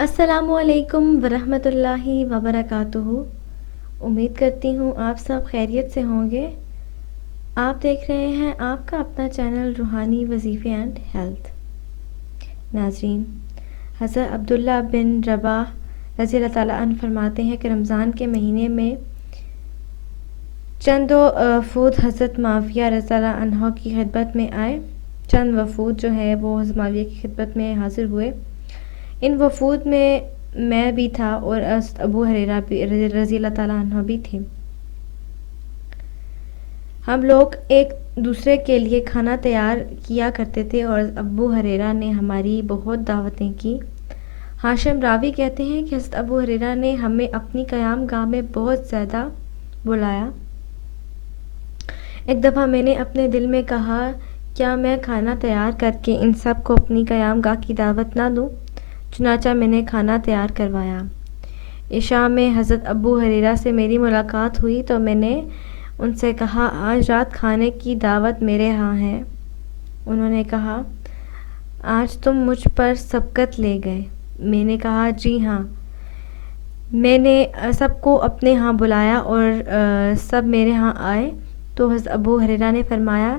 السلام علیکم ورحمۃ اللہ وبرکاتہ۔ امید کرتی ہوں آپ سب خیریت سے ہوں گے۔ آپ دیکھ رہے ہیں آپ کا اپنا چینل روحانی وظیفے اینڈ ہیلتھ۔ ناظرین، حضرت عبداللہ بن رباح رضی اللہ تعالیٰ عنہ فرماتے ہیں کہ رمضان کے مہینے میں چند وفود حضرت معاویہ رضی اللہ عنہ کی خدمت میں آئے۔ چند وفود جو ہے وہ حضرت معاویہ کی خدمت میں حاضر ہوئے۔ ان وفود میں بھی تھا اور ابو ہریرہ رضی اللہ تعالیٰ عنہ بھی تھے۔ ہم لوگ ایک دوسرے کے لیے کھانا تیار کیا کرتے تھے اور ابو ہریرہ نے ہماری بہت دعوتیں کی۔ ہاشم راوی کہتے ہیں کہ حضرت ابو ہریرہ نے ہمیں اپنی قیام گاہ میں بہت زیادہ بلایا۔ ایک دفعہ میں نے اپنے دل میں کہا، کیا میں کھانا تیار کر کے ان سب کو اپنی قیام گاہ کی دعوت نہ دوں؟ چنانچہ میں نے کھانا تیار کروایا۔ عشاء میں حضرت ابو ہریرہ سے میری ملاقات ہوئی تو میں نے ان سے کہا، آج رات کھانے کی دعوت میرے ہاں ہے۔ انہوں نے کہا، آج تم مجھ پر سبقت لے گئے۔ میں نے کہا، جی ہاں۔ میں نے سب کو اپنے ہاں بلایا اور سب میرے ہاں آئے تو حضرت ابو ہریرہ نے فرمایا،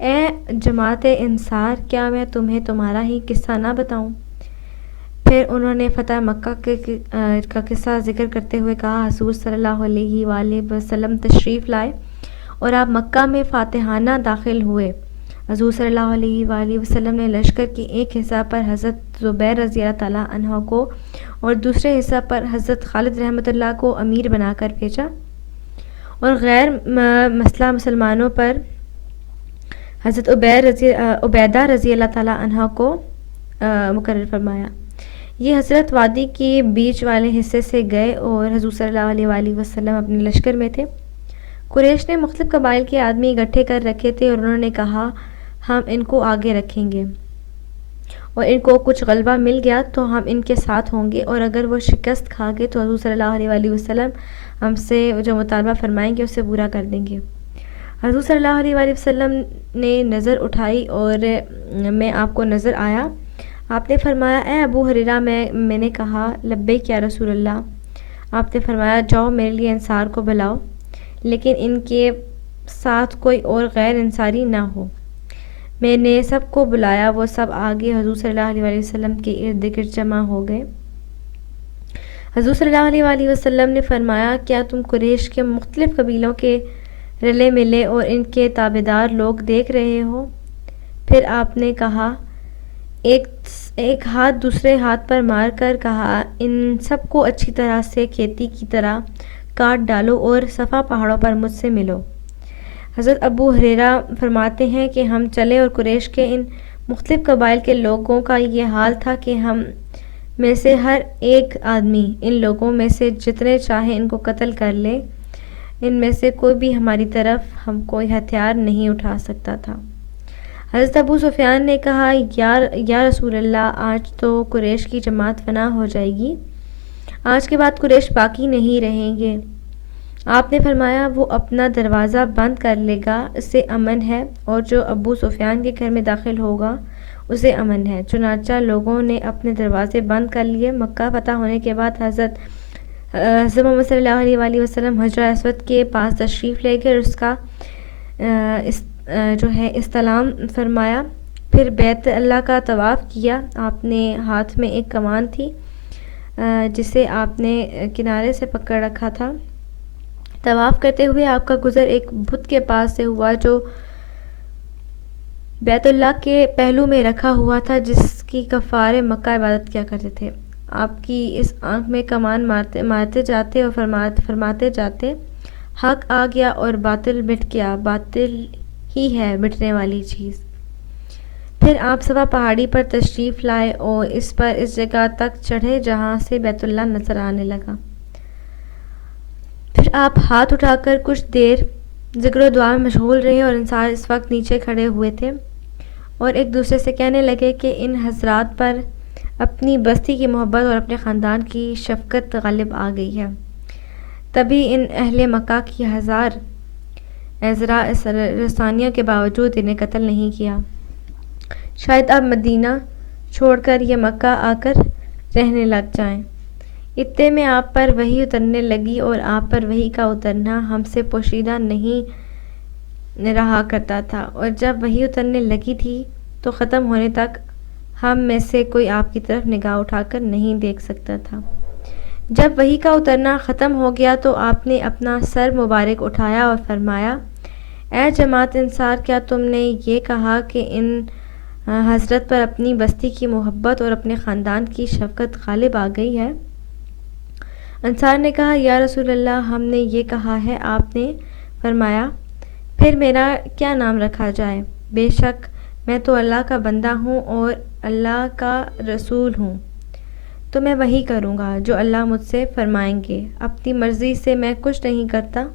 اے جماعت انصار، کیا میں تمہیں تمہارا ہی قصہ نہ بتاؤں؟ پھر انہوں نے فتح مکہ کا قصہ ذکر کرتے ہوئے کہا، حضور صلی اللہ علیہ وآلہ وسلم تشریف لائے اور آپ مکہ میں فاتحانہ داخل ہوئے۔ حضور صلی اللہ علیہ وآلہ وسلم نے لشکر کے ایک حصہ پر حضرت زبیر رضی اللہ تعالیٰ عنہ کو اور دوسرے حصہ پر حضرت خالد رحمۃ اللہ کو امیر بنا کر بھیجا اور غیر مسلح مسلمانوں پر حضرت عبیدہ رضی اللہ تعالیٰ عنہ کو مقرر فرمایا۔ یہ حضرت وادی کے بیچ والے حصے سے گئے اور حضور صلی اللہ علیہ وآلہ وسلم اپنے لشکر میں تھے۔ قریش نے مختلف قبائل کے آدمی اکٹھے کر رکھے تھے اور انہوں نے کہا، ہم ان کو آگے رکھیں گے اور ان کو کچھ غلبہ مل گیا تو ہم ان کے ساتھ ہوں گے، اور اگر وہ شکست کھا گئے تو حضور صلی اللہ علیہ وآلہ وسلم ہم سے جو مطالبہ فرمائیں گے اسے پورا کر دیں گے۔ حضور صلی اللہ علیہ وآلہ وسلم نے نظر اٹھائی اور میں آپ کو نظر آیا۔ آپ نے فرمایا، اے ابو ہریرہ۔ میں نے کہا، لبیک یا رسول اللہ۔ آپ نے فرمایا، جاؤ میرے لیے انصار کو بلاؤ، لیکن ان کے ساتھ کوئی اور غیر انصاری نہ ہو۔ میں نے سب کو بلایا، وہ سب آگے حضور صلی اللہ علیہ وآلہ وسلم کے ارد گرد جمع ہو گئے۔ حضور صلی اللہ علیہ وآلہ وسلم نے فرمایا، کیا تم قریش کے مختلف قبیلوں کے رلے ملے اور ان کے تابعدار لوگ دیکھ رہے ہو؟ پھر آپ نے کہا، ایک ہاتھ دوسرے ہاتھ پر مار کر کہا، ان سب کو اچھی طرح سے کھیتی کی طرح کاٹ ڈالو اور صفا پہاڑوں پر مجھ سے ملو۔ حضرت ابو ہریرہ فرماتے ہیں کہ ہم چلے اور قریش کے ان مختلف قبائل کے لوگوں کا یہ حال تھا کہ ہم میں سے ہر ایک آدمی ان لوگوں میں سے جتنے چاہے ان کو قتل کر لے، ان میں سے کوئی بھی ہماری طرف ہم کوئی ہتھیار نہیں اٹھا سکتا تھا۔ حضرت ابو سفیان نے کہا، یا رسول اللہ، آج تو قریش کی جماعت فنا ہو جائے گی، آج کے بعد قریش باقی نہیں رہیں گے۔ آپ نے فرمایا، وہ اپنا دروازہ بند کر لے گا، اسے امن ہے، اور جو ابو سفیان کے گھر میں داخل ہوگا اسے امن ہے۔ چنانچہ لوگوں نے اپنے دروازے بند کر لیے۔ مکہ فتح ہونے کے بعد حضرت محمد صلی اللہ علیہ وآلہ وسلم حجرہ اسود کے پاس تشریف لے گئے اور اس کا جو ہے استلام فرمایا، پھر بیت اللہ کا طواف کیا۔ آپ نے ہاتھ میں ایک کمان تھی جسے آپ نے کنارے سے پکڑ رکھا تھا۔ طواف کرتے ہوئے آپ کا گزر ایک بت کے پاس سے ہوا جو بیت اللہ کے پہلو میں رکھا ہوا تھا، جس کی کفار مکہ عبادت کیا کرتے تھے۔ آپ کی اس آنکھ میں کمان مارتے جاتے اور فرماتے جاتے، حق آ گیا اور باطل مٹ گیا، باطل ہی ہے مٹنے والی چیز۔ پھر آپ صفا پہاڑی پر تشریف لائے اور اس جگہ تک چڑھے جہاں سے بیت اللہ نظر آنے لگا۔ پھر آپ ہاتھ اٹھا کر کچھ دیر ذکر و دعا میں مشغول رہے اور انصار اس وقت نیچے کھڑے ہوئے تھے اور ایک دوسرے سے کہنے لگے کہ ان حضرات پر اپنی بستی کی محبت اور اپنے خاندان کی شفقت غالب آ گئی ہے۔ تبھی ان اہل مکہ کی ہزار عذرا رسانیوں کے باوجود انہیں قتل نہیں کیا۔ شاید اب مدینہ چھوڑ کر یہ مکہ آ کر رہنے لگ جائیں۔ اتنے میں آپ پر وحی اترنے لگی اور آپ پر وحی کا اترنا ہم سے پوشیدہ نہیں رہا کرتا تھا، اور جب وحی اترنے لگی تھی تو ختم ہونے تک ہم میں سے کوئی آپ کی طرف نگاہ اٹھا کر نہیں دیکھ سکتا تھا۔ جب وحی کا اترنا ختم ہو گیا تو آپ نے اپنا سر مبارک اٹھایا اور فرمایا، اے جماعت انصار، کیا تم نے یہ کہا کہ ان حضرت پر اپنی بستی کی محبت اور اپنے خاندان کی شفقت غالب آ گئی ہے؟ انصار نے کہا، یا رسول اللہ، ہم نے یہ کہا ہے۔ آپ نے فرمایا، پھر میرا کیا نام رکھا جائے؟ بے شک میں تو اللہ کا بندہ ہوں اور اللہ کا رسول ہوں، تو میں وہی کروں گا جو اللہ مجھ سے فرمائیں گے۔ اپنی مرضی سے میں کچھ نہیں کرتا۔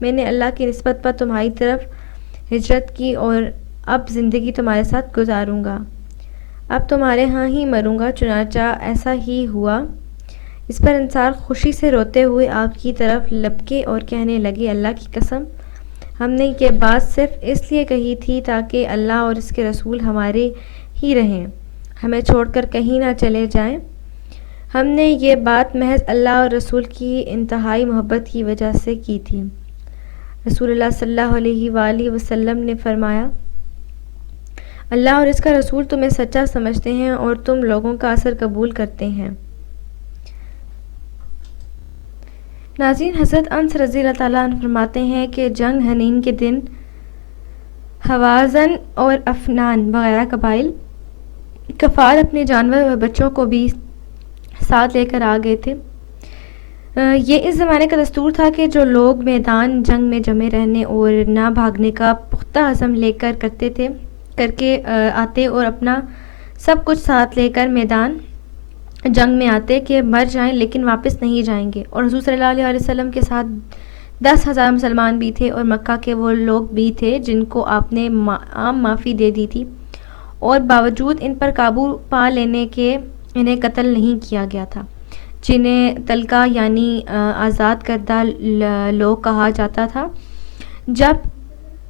میں نے اللہ کی نسبت پر تمہاری طرف ہجرت کی اور اب زندگی تمہارے ساتھ گزاروں گا، اب تمہارے ہاں ہی مروں گا۔ چنانچہ ایسا ہی ہوا۔ اس پر انصار خوشی سے روتے ہوئے آپ کی طرف لپکے اور کہنے لگے، اللہ کی قسم، ہم نے یہ بات صرف اس لیے کہی تھی تاکہ اللہ اور اس کے رسول ہمارے ہی رہیں، ہمیں چھوڑ کر کہیں نہ چلے جائیں۔ ہم نے یہ بات محض اللہ اور رسول کی انتہائی محبت کی وجہ سے کی تھی۔ رسول اللہ صلی اللہ علیہ وآلہ وسلم نے فرمایا، اللہ اور اس کا رسول تمہیں سچا سمجھتے ہیں اور تم لوگوں کا اثر قبول کرتے ہیں۔ ناظرین، حضرت انس رضی اللہ تعالیٰ عنہ فرماتے ہیں کہ جنگ حنین کے دن حوازن اور افنان وغیرہ قبائل کفار اپنے جانور اور بچوں کو بھی ساتھ لے کر آ گئے تھے۔ یہ اس زمانے کا دستور تھا کہ جو لوگ میدان جنگ میں جمع رہنے اور نہ بھاگنے کا پختہ عزم لے کر کے آتے اور اپنا سب کچھ ساتھ لے کر میدان جنگ میں آتے کہ مر جائیں لیکن واپس نہیں جائیں گے۔ اور حضور صلی اللہ علیہ وسلم کے ساتھ 10,000 مسلمان بھی تھے اور مکہ کے وہ لوگ بھی تھے جن کو آپ نے عام معافی دے دی تھی، اور باوجود ان پر قابو پا لینے کے انہیں قتل نہیں کیا گیا تھا، جنہیں طلقہ یعنی آزاد کردہ لوگ کہا جاتا تھا۔ جب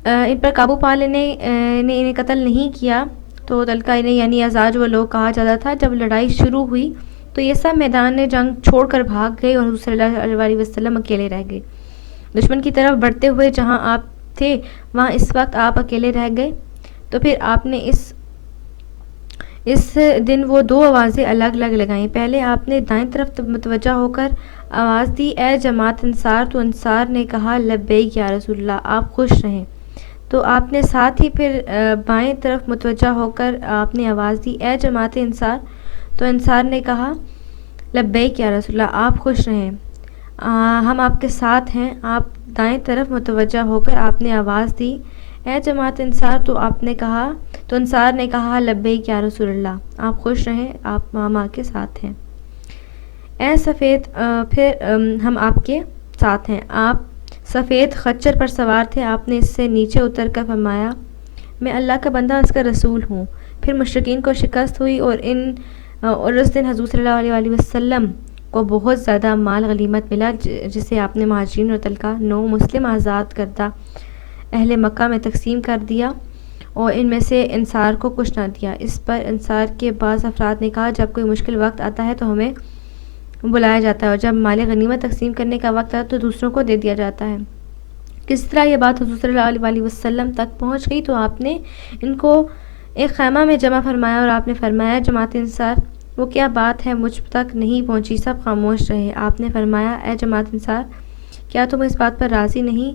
ان پر قابو پا لینے نے انہیں قتل نہیں کیا تو طلقہ انہیں یعنی آزاد وہ لوگ کہا جاتا تھا۔ جب لڑائی شروع ہوئی تو یہ سب میدان جنگ چھوڑ کر بھاگ گئے اور حضور صلی اللہ علیہ وسلم اکیلے رہ گئے۔ دشمن کی طرف بڑھتے ہوئے جہاں آپ تھے وہاں اس وقت آپ اکیلے رہ گئے۔ تو پھر آپ نے اس دن وہ 2 آوازیں الگ الگ لگائیں۔ پہلے آپ نے دائیں طرف متوجہ ہو کر آواز دی، اے جماعت انصار، تو انصار نے کہا، لبیک یا رسول اللہ، آپ خوش رہیں۔ تو آپ نے ساتھ ہی پھر بائیں طرف متوجہ ہو کر آپ نے آواز دی، اے جماعت انصار، تو انصار نے کہا، لبیک یا رسول اللہ، آپ خوش رہیں، ہم آپ کے ساتھ ہیں۔ آپ دائیں طرف متوجہ ہو کر آپ نے آواز دی، اے جماعت انصار، تو انصار نے کہا، لبیک یا رسول اللہ، آپ خوش رہیں، ہم آپ کے ساتھ ہیں۔ اے سفید، پھر ہم آپ کے ساتھ ہیں۔ آپ سفید خچر پر سوار تھے۔ آپ نے اس سے نیچے اتر کر فرمایا، میں اللہ کا بندہ اس کا رسول ہوں۔ پھر مشرکین کو شکست ہوئی اور اس دن حضور صلی اللہ علیہ وسلم کو بہت زیادہ مال غنیمت ملا، جسے آپ نے مہاجرین اور طلقہ 9 مسلم آزاد کردہ اہل مکہ میں تقسیم کر دیا اور ان میں سے انصار کو کچھ نہ دیا۔ اس پر انصار کے بعض افراد نے کہا، جب کوئی مشکل وقت آتا ہے تو ہمیں بلایا جاتا ہے اور جب مال غنیمت تقسیم کرنے کا وقت آتا ہے تو دوسروں کو دے دیا جاتا ہے۔ کس طرح یہ بات حضور صلی اللہ علیہ وسلم تک پہنچ گئی تو آپ نے ان کو ایک خیمہ میں جمع فرمایا اور آپ نے فرمایا، جماعت انصار، وہ کیا بات ہے مجھ تک نہیں پہنچی؟ سب خاموش رہے۔ آپ نے فرمایا، اے جماعت انصار، کیا تم اس بات پر راضی نہیں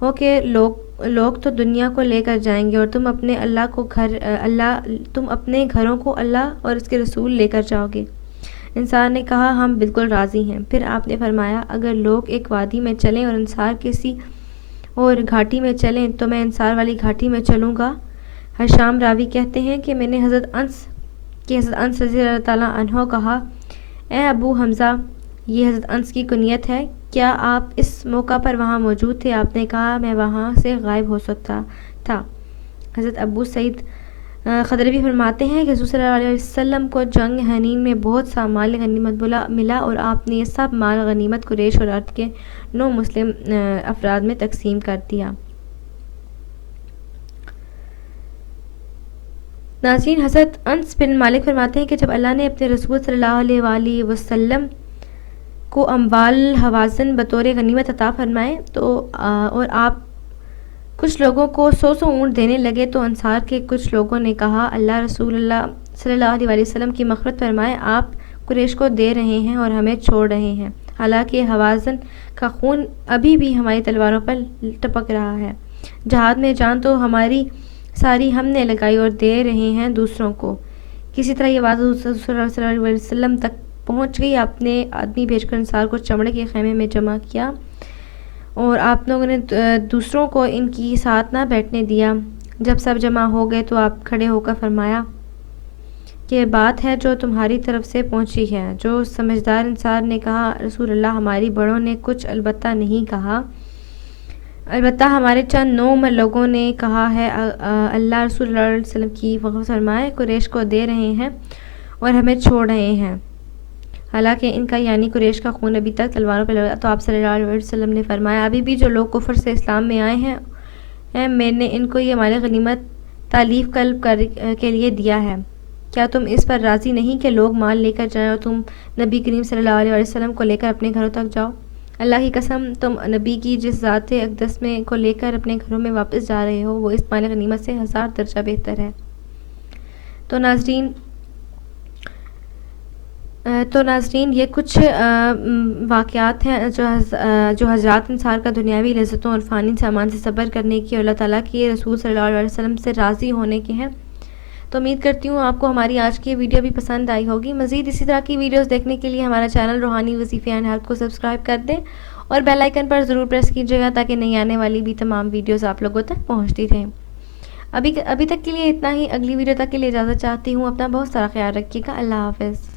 ہو کہ لوگ تو دنیا کو لے کر جائیں گے اور تم اپنے گھروں کو اللہ اور اس کے رسول لے کر جاؤ گے؟ انصار نے کہا، ہم بالکل راضی ہیں۔ پھر آپ نے فرمایا، اگر لوگ ایک وادی میں چلیں اور انصار کسی اور گھاٹی میں چلیں تو میں انصار والی گھاٹی میں چلوں گا۔ حشام راوی کہتے ہیں کہ میں نے حضرت انس رضی اللہ تعالیٰ عنہ کہا، اے ابو حمزہ، یہ حضرت انس کی کنیت ہے، کیا آپ اس موقع پر وہاں موجود تھے؟ آپ نے کہا، میں وہاں سے غائب ہو سکتا تھا۔ حضرت ابو سعید خدری فرماتے ہیں کہ حضور صلی اللہ علیہ وسلم کو جنگ حنین میں بہت سا مال غنیمت ملا اور آپ نے یہ سب مال غنیمت قریش اور عرب کے 9 مسلم افراد میں تقسیم کر دیا۔ ناظرین، حضرت انس بن مالک فرماتے ہیں کہ جب اللہ نے اپنے رسول صلی اللہ علیہ وآلہ وسلم کو اموال حوازن بطور غنیمت عطا فرمائے تو اور آپ کچھ لوگوں کو 100 اونٹ دینے لگے تو انصار کے کچھ لوگوں نے کہا، اللہ رسول اللہ صلی اللہ علیہ وآلہ وسلم کی مغفرت فرمائے، آپ قریش کو دے رہے ہیں اور ہمیں چھوڑ رہے ہیں، حالانکہ حوازن کا خون ابھی بھی ہماری تلواروں پر ٹپک رہا ہے۔ جہاد میں جان تو ہماری ساری ہم نے لگائی اور دے رہے ہیں دوسروں کو۔ کسی طرح یہ بات حضور صلی اللہ علیہ وسلم تک پہنچ گئی۔ آپ نے آدمی بھیج کر انصار کو چمڑے کے خیمے میں جمع کیا اور آپ لوگوں نے دوسروں کو ان کی ساتھ نہ بیٹھنے دیا۔ جب سب جمع ہو گئے تو آپ کھڑے ہو کر فرمایا کہ یہ بات ہے جو تمہاری طرف سے پہنچی ہے۔ جو سمجھدار انصار نے کہا، رسول اللہ، ہماری بڑوں نے کچھ البتہ نہیں کہا، البتہ ہمارے چند نومر لوگوں نے کہا ہے، اللہ رسول اللہ علیہ وسلم کی مغفرت فرمائے، قریش کو دے رہے ہیں اور ہمیں چھوڑ رہے ہیں، حالانکہ ان کا یعنی قریش کا خون ابھی تک تلواروں پہ لگا۔ تو آپ صلی اللہ علیہ وسلم نے فرمایا، ابھی بھی جو لوگ کفر سے اسلام میں آئے ہیں میں نے ان کو یہ مال غنیمت تالیف قلب کے لیے دیا ہے۔ کیا تم اس پر راضی نہیں کہ لوگ مال لے کر جائیں اور تم نبی کریم صلی اللہ علیہ وسلم کو لے کر اپنے گھروں تک جاؤ؟ اللہ کی قسم، تم نبی کی جس ذات اقدس میں کو لے کر اپنے گھروں میں واپس جا رہے ہو وہ اس مال غنیمت سے 1000 درجہ بہتر ہے۔ تو ناظرین یہ کچھ واقعات ہیں جو حضرات انصار کا دنیاوی لذتوں اور فانی سامان سے صبر کرنے کی اور اللہ تعالیٰ کے رسول صلی اللہ علیہ وسلم سے راضی ہونے کے ہیں۔ تو امید کرتی ہوں آپ کو ہماری آج کی ویڈیو بھی پسند آئی ہوگی۔ مزید اسی طرح کی ویڈیوز دیکھنے کے لیے ہمارا چینل روحانی وظیفے اینڈ ہیلتھ کو سبسکرائب کر دیں اور بیل آئیکن پر ضرور پریس کیجیے گا تاکہ نئی آنے والی بھی تمام ویڈیوز آپ لوگوں تک پہنچتی رہیں۔ ابھی تک کے لیے اتنا ہی، اگلی ویڈیو تک کے لیے اجازت چاہتی ہوں۔ اپنا بہت سارا خیال رکھیے گا۔ اللہ حافظ۔